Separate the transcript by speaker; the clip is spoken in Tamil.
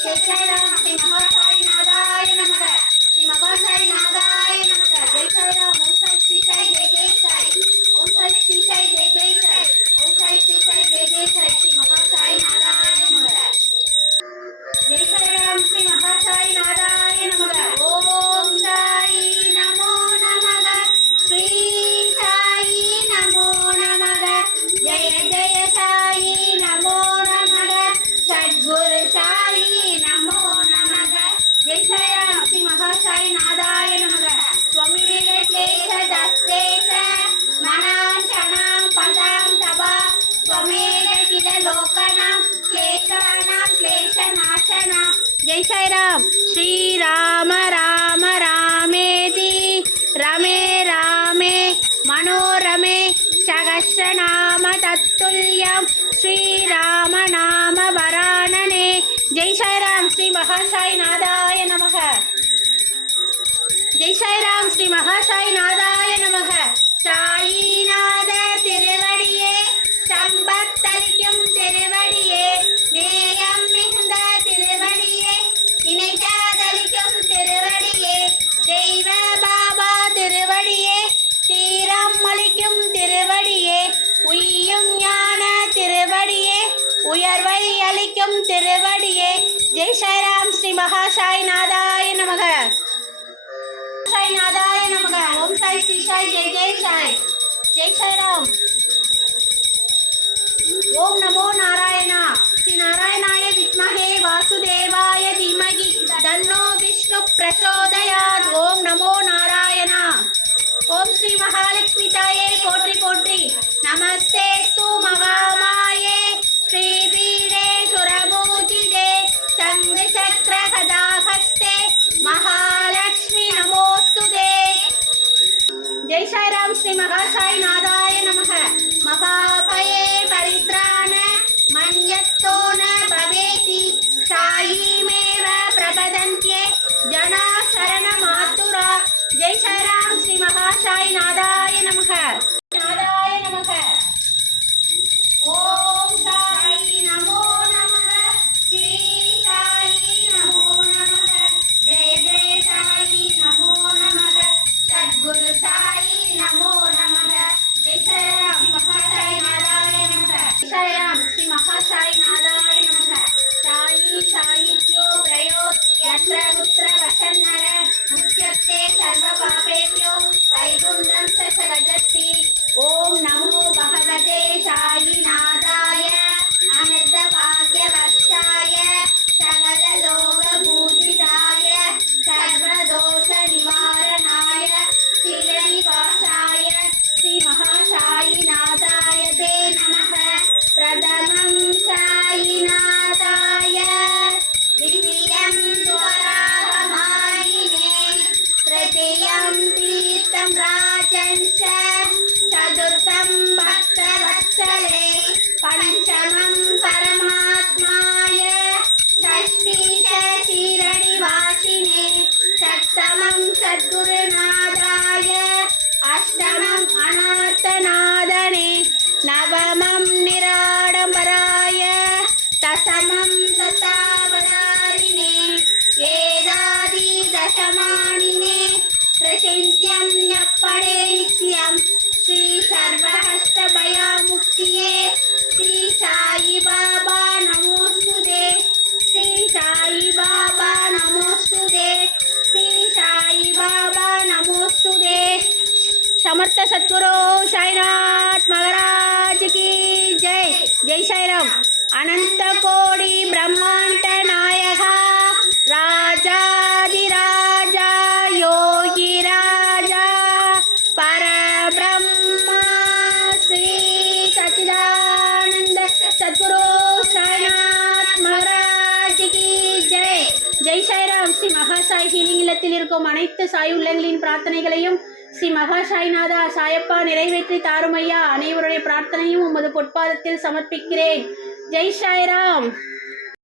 Speaker 1: శ్రీశైరామ్ శ్రీ మహాసాయినాథాయ నమగ శ్రీ మహాసాయినాథాయ నమగ జై సాయిరామ్ ఓం సాయి శ్రీ సాయి జై జై సాయి ஜெய் சாய்ராம். ஸ்ரீராம ராம ராமேதி. ரமே ராமே. மனோரமே. சகசிரநாம தத்துல்யம். ஸ்ரீராம நாம வராணனே. ஜெய் சாய்ராம். ஸ்ரீ மகாசாய் நாதாய நமக. ஜெய் சாய்ராம். ஸ்ரீ மகாசாய் நாதாய நமக. சாயிநாத திருவடியே. जय साई राम श्री महासाई नादाय नमः। साई नादाय नमः। ओम साई, श्री साई, जय जय साई। जय साई राम ओम नमो नारायणा। श्री नारायणाय विद्महे वासुदेवाय धीमहि। तन्नो विष्णु प्रचोदयात्। ओम नमो नारायणा। ओम श्री महालक्ष्मीताये कोटि कोटि। नमस्ते सू நமக நாராய நமக ஓம் சாயி நமோ நமக ஸ்ரீ சாயி நமோ நமக ஜெய ஜெய சாயி நமோ நமக சத்குரு சாயி நமோ நமக ஜெயராம் மகாசாய் நாராய நமக ஜெயராம் ஸ்ரீ மகாசாய் நாராய நமக சாயி சாயித்யோ பிரயோ யத்ர குத்ர வசன்னர முக்கியத்தே சர்வ பாபேபியோ வைகுண்டம் ச சகஜத்தி ஓம் நமோ பகவதே சாயிநாதாய அனந்த பாக்யவர்ஷாய சகல லோக பூஜிதாய சர்வதோஷ நிவாரணாய ஸ்ரீனிவாசாய குரு சாய்நாத் மகாராஜ் கி ஜெய் ஜெய் சைராம் அனந்த கோடி பிரம்மாண்ட நாயகா ராஜாதி ராஜா யோகி ராஜா பரபிரம்மா ஸ்ரீ சச்சிதானந்த சத்குரு சாய்நாத் மகாராஜ் கீ ஜெய் ஜெய் சைராம் ஸ்ரீ மகாசாய் ஹீலிங் இல்லத்தில் இருக்கும் அனைத்து சாய் உள்ளங்களின் பிரார்த்தனைகளையும் ஸ்ரீ மகா சாய்நாதா சாயப்பா நிறைவேற்றி தாருமையா. அனைவருடைய பிரார்த்தனையும் உமது பொற்பாதத்தில் சமர்ப்பிக்கிறேன். ஜெய் சாய்ராம்.